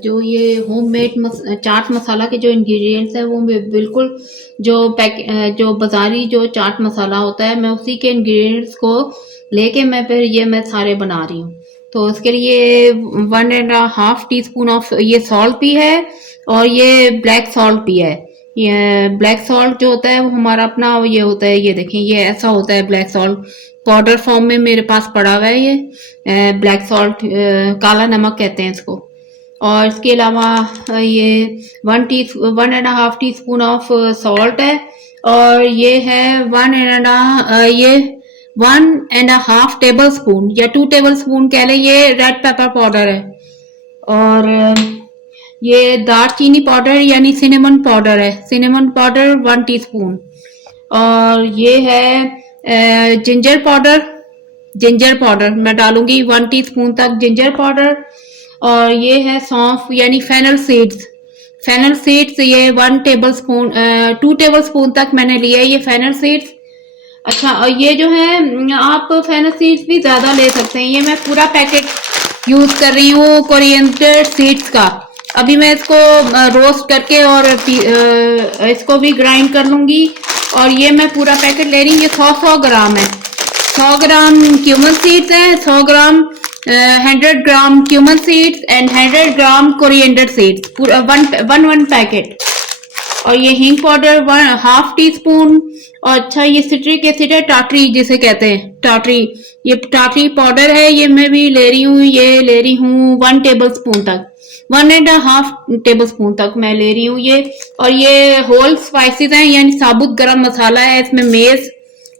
जो ये होममेड चाट मसाला के जो इंग्रेडिएंट्स है वो मैं बिल्कुल जो बाजारी जो चाट मसाला होता है मैं उसी के इंग्रेडिएंट्स को लेके मैं सारे बना रही हूँ। तो इसके लिए 1.5 टीस्पून ऑफ ये सॉल्ट भी है और ये ब्लैक सॉल्ट भी है। ये ब्लैक सॉल्ट जो होता है वो हमारा अपना ये होता है, ये देखें ये ऐसा होता है ब्लैक सॉल्ट, पाउडर फॉर्म में मेरे पास पड़ा हुआ है ये ब्लैक सॉल्ट, काला नमक कहते हैं इसको। और इसके अलावा ये 1.5 टीस्पून ऑफ सॉल्ट है और ये है 1.5 टेबल स्पून या 2 टेबल स्पून कह लें, ये रेड पेपर पाउडर है। और ये दालचीनी पाउडर यानी सिनेमन पाउडर है, सिनेमन पाउडर 1 टीस्पून। और ये है जिंजर पाउडर मैं डालूंगी 1 टीस्पून तक जिंजर पाउडर। और ये है सौंफ यानी फेनल सीड्स ये 1 टेबल स्पून 2 टेबल स्पून तक मैंने लिया है ये फेनल सीड्स। अच्छा, और ये जो है आप फेनल सीड्स भी ज्यादा ले सकते हैं, ये मैं पूरा पैकेट यूज कर रही हूँ कोरिएंडर सीड्स का। अभी मैं इसको रोस्ट करके और इसको भी ग्राइंड कर लूंगी। और ये मैं पूरा पैकेट ले रही हूँ, ये 100 ग्राम है। 100 ग्राम क्यूमन सीड्स हैं, 100 gram 100 gram cumin seeds and 100 gram coriander seeds, पूरा वन पैकेट। और ये हींग पाउडर 1/2 टीस्पून। और अच्छा, ये सिट्रिक एसिड है, टाटरी जिसे कहते हैं टाटरी, ये टाटरी पाउडर है, ये मैं भी ले रही हूँ, ये ले रही हूँ 1 टेबल स्पून तक, 1.5 टेबल स्पून तक मैं ले रही हूँ ये। और ये होल स्पाइसेस हैं यानी साबुत गरम मसाला है, इसमें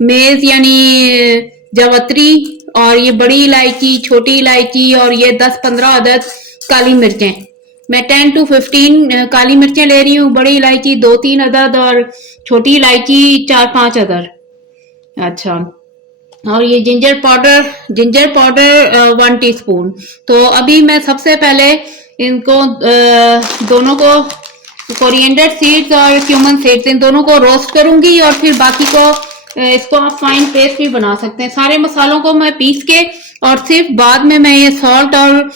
मेज यानी जावित्री, और ये बड़ी इलायची, छोटी इलायची, और ये 10-15 अदद काली मिर्चें, मैं 10 to 15 काली मिर्चें ले रही हूँ, बड़ी इलायची 2-3 अदद और छोटी इलायची 4-5 अदद। अच्छा, और ये जिंजर पाउडर 1 टीस्पून। तो अभी मैं सबसे पहले इनको दोनों को कोरिएंडर सीड्स और क्यूमन सीड्स इन दोनों को रोस्ट करूंगी और फिर बाकी को इसको आप फाइन पेस्ट भी बना सकते हैं। सारे मसालों को मैं पीस के और सिर्फ बाद में मैं ये सॉल्ट और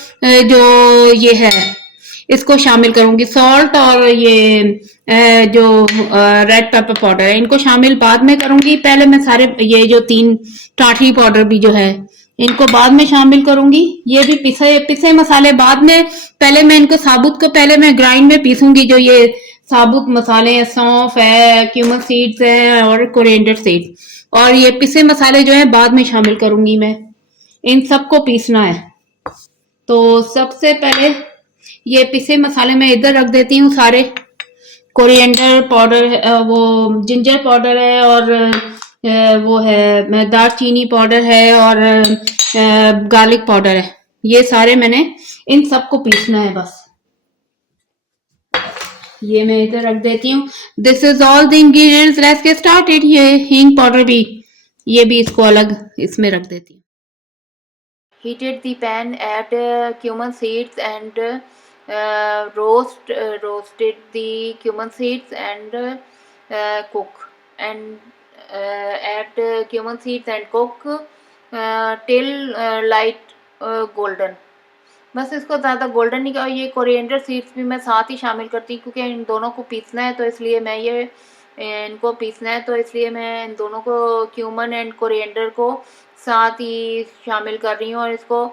जो ये है इसको शामिल करूंगी, सॉल्ट और ये जो रेड पेपर पाउडर है इनको शामिल बाद में करूंगी। पहले मैं सारे ये जो 3 टाटरी पाउडर भी जो है इनको बाद में शामिल करूंगी। ये भी पिसे मसाले बाद में, पहले मैं इनको साबुत को पहले मैं ग्राइंड में पीसूंगी। जो ये साबुत मसाले हैं, सौंफ है, क्यूमन सीड्स है और कोरिएंडर सीड्स, और ये पिसे मसाले जो है बाद में शामिल करूंगी मैं। इन सबको पीसना है। तो सबसे पहले ये पिसे मसाले मैं इधर रख देती हूँ सारे। कोरिएंडर पाउडर, वो जिंजर पाउडर है, और वो है दालचीनी पाउडर है, और गार्लिक पाउडर है। ये सारे मैंने इन सबको पीसना है बस। ये मैं इधर रख देती हूँ। This is all the ingredients, let's get started. ये हींग पाउडर भी, ये भी इसको अलग इसमें रख देती हूँ। Heated the pan, add cumin seeds and roasted the cumin seeds and cook, and add cumin seeds and cook till light golden। बस इसको ज़्यादा गोल्डन नहीं। और ये कोरिएंडर सीड्स भी मैं साथ ही शामिल करती हूँ क्योंकि इन दोनों को पीसना है, तो इसलिए मैं ये इनको पीसना है, तो इसलिए मैं इन दोनों को क्यूमन एंड कोरिएंडर को साथ ही शामिल कर रही हूँ। और इसको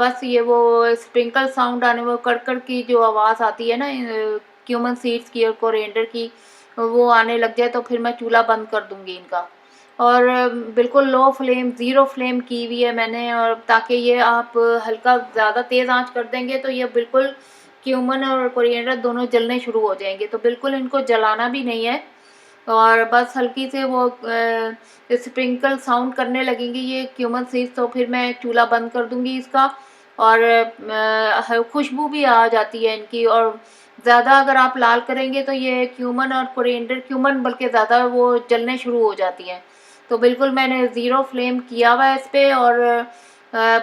बस ये वो स्प्रिंकल साउंड आने, वो कड़कड़ की जो आवाज़ आती है ना क्यूमन सीड्स की और कोरिएंडर की, वो आने लग जाए तो फिर मैं चूल्हा बंद कर दूँगी इनका। और बिल्कुल लो फ्लेम, 0 फ्लेम की हुई है मैंने, और ताकि ये आप हल्का ज़्यादा तेज़ आंच कर देंगे तो ये बिल्कुल क्यूमन और कोरिएंडर दोनों जलने शुरू हो जाएंगे। तो बिल्कुल इनको जलाना भी नहीं है, और बस हल्की से वो स्प्रिंकल साउंड करने लगेंगी ये क्यूमन सीड्स, तो फिर मैं चूल्हा बंद कर दूंगी इसका। और खुशबू भी आ जाती है इनकी। और ज़्यादा अगर आप लाल करेंगे तो ये क्यूमन और कोरिएंडर, क्यूमन बल्कि ज़्यादा वो जलने शुरू हो जाती हैं। तो बिल्कुल मैंने 0 फ्लेम किया हुआ है इस पर, और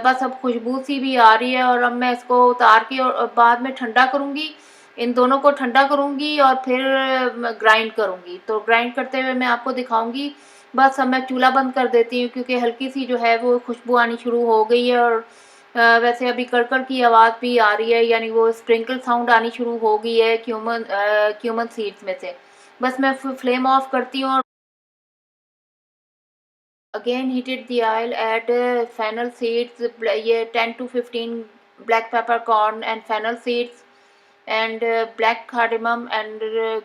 बस अब खुशबू सी भी आ रही है। और अब मैं इसको उतार के और बाद में ठंडा करूँगी, इन दोनों को ठंडा करूँगी और फिर ग्राइंड करूँगी। तो ग्राइंड करते हुए मैं आपको दिखाऊँगी। बस अब मैं चूल्हा बंद कर देती हूँ क्योंकि हल्की सी जो है वो खुशबू आनी शुरू हो गई है, और वैसे अभी कड़कड़ की आवाज़ भी आ रही है, यानी वो स्प्रिंकल साउंड आनी शुरू हो गई है क्यूमन सीड्स में से। बस मैं फ्लेम ऑफ करती हूँ और again heated the oil, add fennel seeds, ये 10 to 15 black peppercorn and fennel seeds and black cardamom and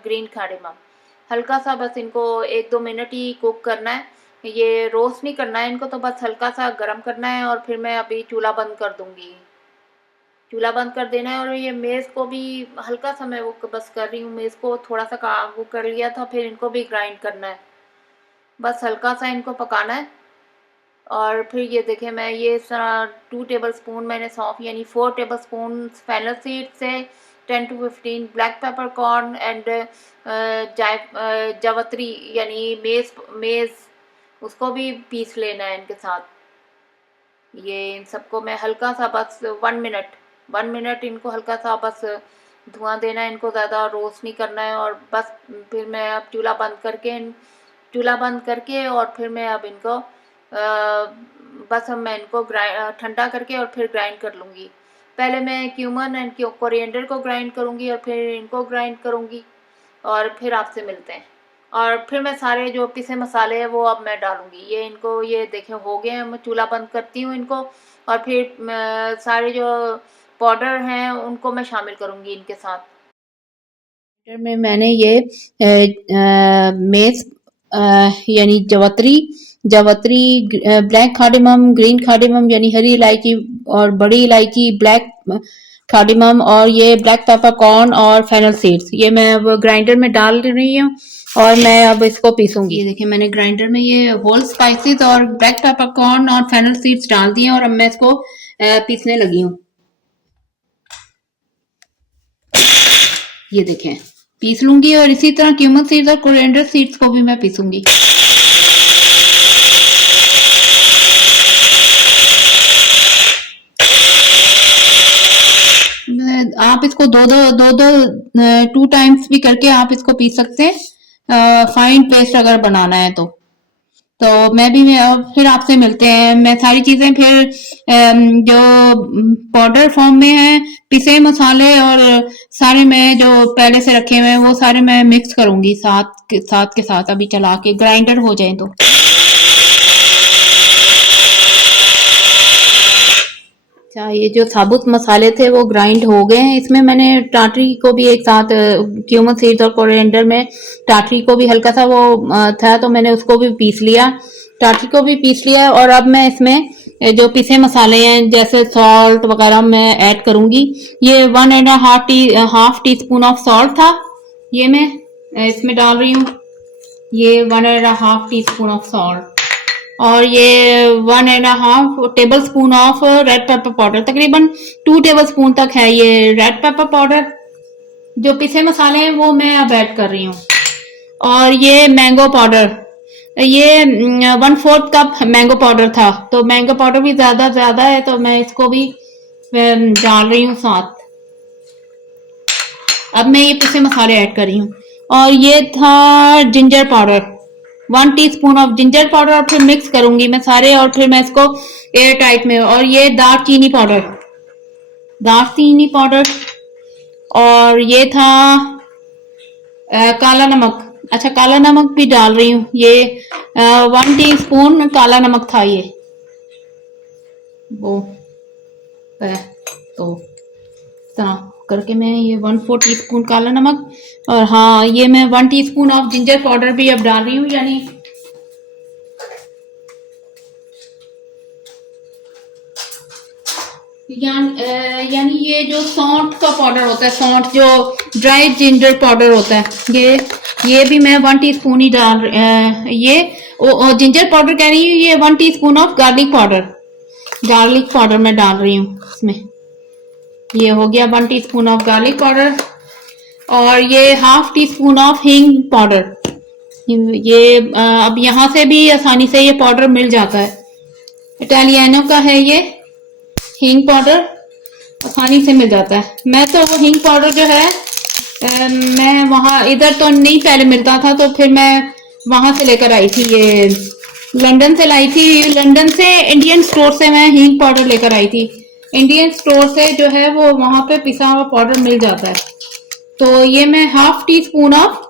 green cardamom. हल्का सा बस इनको 1-2 मिनट ही कुक करना है, ये रोस्ट नहीं करना है इनको, तो बस हल्का सा गरम करना है और फिर मैं अभी चूल्हा बंद कर दूंगी। चूल्हा बंद कर देना है। और ये मेज़ को भी हल्का सा मैं वो बस कर रही हूँ, मेज़ को थोड़ा सा वो कर लिया था, फिर इनको भी ग्राइंड करना है, बस हल्का सा इनको पकाना है। और फिर ये देखें, मैं ये 2 टेबल स्पून मैंने सौंफ यानी 4 टेबल स्पून फेनल सीड से 10 to 15 black peppercorn and जावत्री यानी मेज़ उसको भी पीस लेना है इनके साथ। ये इन सबको मैं हल्का सा बस 1 मिनट इनको हल्का सा बस धुआं देना है, इनको ज़्यादा रोस्ट नहीं करना है। और बस फिर मैं अब चूल्हा बंद करके और फिर मैं अब इनको बस अब मैं इनको ठंडा करके और फिर ग्राइंड कर लूँगी। पहले मैं क्यूमन एंड कोरिएंडर को ग्राइंड करूँगी और फिर इनको ग्राइंड करूँगी और फिर आपसे मिलते हैं। और फिर मैं सारे जो पिसे मसाले हैं वो अब मैं डालूँगी। ये इनको ये देखें हो गए हैं, मैं चूल्हा बंद करती हूँ इनको और फिर सारे जो पाउडर हैं उनको मैं शामिल करूँगी इनके साथ। में मैंने ये मेस यानी जवत्री ब्लैक कार्डेमम, ग्रीन कार्डेमम यानी हरी इलायची और बड़ी इलायची, ब्लैक कार्डेमम और ये ब्लैक पेपर कॉर्न और फेनल सीड्स ये मैं अब ग्राइंडर में डाल रही हूँ और मैं अब इसको पीसूंगी। ये देखिए मैंने ग्राइंडर में ये होल स्पाइसेस और ब्लैक पेपर कॉर्न और फेनल सीड्स डाल दिए और अब मैं इसको पीसने लगी हूँ। ये देखें पीस लूंगी और इसी तरह क्यूमन सीड्स और कोरिएंडर सीड्स को भी मैं पीसूंगी। आप इसको दो 2 टाइम्स भी करके आप इसको पीस सकते हैं फाइन पेस्ट अगर बनाना है तो। अब फिर आपसे मिलते हैं। मैं सारी चीजें फिर जो पाउडर फॉर्म में है, पिसे मसाले और सारे मैं जो पहले से रखे हुए हैं वो सारे मैं मिक्स करूंगी साथ के साथ अभी चला के ग्राइंडर हो जाए तो। अच्छा ये जो साबुत मसाले थे वो ग्राइंड हो गए हैं। इसमें मैंने टाटरी को भी एक साथ क्यूमन सीड्स और कोरिएंडर में टाटरी को भी हल्का सा वो था तो मैंने उसको भी पीस लिया, टाटरी को भी पीस लिया। और अब मैं इसमें जो पिसे मसाले हैं जैसे सॉल्ट वगैरह मैं ऐड करूंगी। ये 1.5 टीस्पून ऑफ सॉल्ट था, ये मैं इसमें डाल रही हूँ। ये 1.5 टीस्पून ऑफ सॉल्ट और ये 1.5 table spoon of red pepper powder, तकरीबन 2 टेबल स्पून तक है ये रेड पेपर पाउडर। जो पिसे मसाले हैं वो मैं अब ऐड कर रही हूँ। और ये मैंगो पाउडर, ये 1/4 कप मैंगो पाउडर था, तो मैंगो पाउडर भी ज्यादा है तो मैं इसको भी डाल रही हूँ साथ। अब मैं ये पिसे मसाले ऐड कर रही हूँ। और ये था ginger powder, 1 teaspoon of ginger powder और फिर मिक्स करूंगी मैं सारे और फिर मैं इसको एयर टाइट में। और ये दालचीनी पाउडर और ये था काला नमक। अच्छा काला नमक भी डाल रही हूँ, ये 1 टीस्पून काला नमक था ये वो तो करके मैं ये 1/4 टीस्पून काला नमक और हाँ ये मैं 1 टीस्पून ऑफ जिंजर पाउडर भी अब डाल रही हूँ। यानी ये जो सौंठ का पाउडर होता है, सौंठ जो ड्राई जिंजर पाउडर होता है, ये भी मैं 1 टीस्पून ही डाल ये जिंजर पाउडर कह रही हूँ, ये 1 टीस्पून ऑफ गार्लिक पाउडर मैं डाल रही हूँ इसमें। ये हो गया 1 टीस्पून ऑफ गार्लिक पाउडर और ये 1/2 टीस्पून ऑफ हींग पाउडर। ये अब यहाँ से भी आसानी से ये पाउडर मिल जाता है, इटालियानो का है ये हींग पाउडर, आसानी से मिल जाता है। मैं तो वो हींग पाउडर जो है मैं वहाँ इधर तो नहीं पहले मिलता था, तो फिर मैं वहां से लेकर आई थी, ये लंदन से लाई थी, लंदन से इंडियन स्टोर से मैं हींग पाउडर लेकर आई थी। इंडियन स्टोर से जो है वो वहां पे पिसा हुआ पाउडर मिल जाता है। तो ये मैं हाफ टी स्पून ऑफ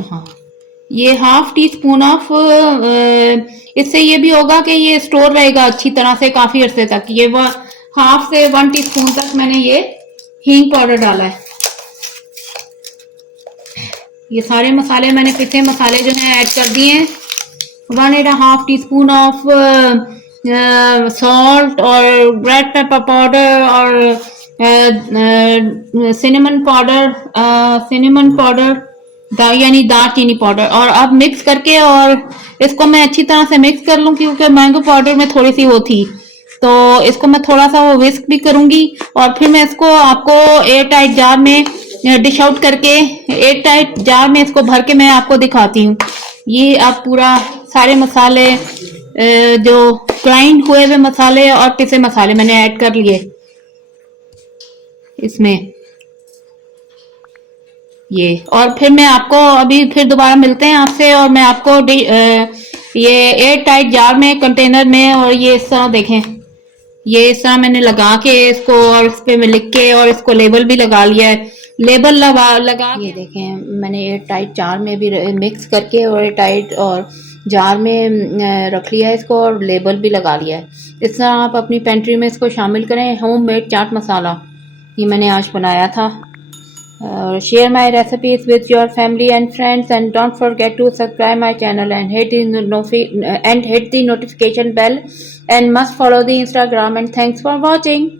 हाँ, ये हाफ टी स्पून ऑफ, इससे ये भी होगा कि ये स्टोर रहेगा अच्छी तरह से काफी अरसे तक। ये हाफ से 1 टीस्पून तक मैंने ये हींग पाउडर डाला है। ये सारे मसाले मैंने पिसे मसाले जो हैं ऐड कर दिए हैं। 1.5 टीस्पून ऑफ सॉल्ट और रेड पेपर पाउडर और सिनेमन पाउडर यानी दालचीनी पाउडर। और अब मिक्स करके और इसको मैं अच्छी तरह से मिक्स कर लूं, क्योंकि मैंगो पाउडर में थोड़ी सी वो थी, तो इसको मैं थोड़ा सा वो विस्क भी करूंगी। और फिर मैं इसको आपको एयर टाइट जार में डिश आउट करके एयर टाइट जार में इसको भर के मैं आपको दिखाती हूँ। ये अब पूरा सारे मसाले जो ग्राइंड हुए हुए मसाले और पिसे मसाले मैंने ऐड कर लिए इसमें ये। और फिर मैं आपको अभी फिर दोबारा मिलते हैं आपसे, और मैं आपको ये एयर टाइट जार में कंटेनर में, और ये इस तरह देखें, ये इस तरह मैंने लगा के इसको और इस पे मैं लिख के और इसको लेबल भी लगा लिया है। लेबल लगा ये देखें मैंने एयर टाइट जार में भी मिक्स करके और एयर टाइट और जार में रख लिया है इसको, और लेबल भी लगा लिया है। इस तरह आप अपनी पेंट्री में इसको शामिल करें। होममेड चाट मसाला ये मैंने आज बनाया था। Share my recipes with your family and friends, and don't forget to subscribe my channel and hit the notification bell, and must follow the Instagram, and thanks for watching.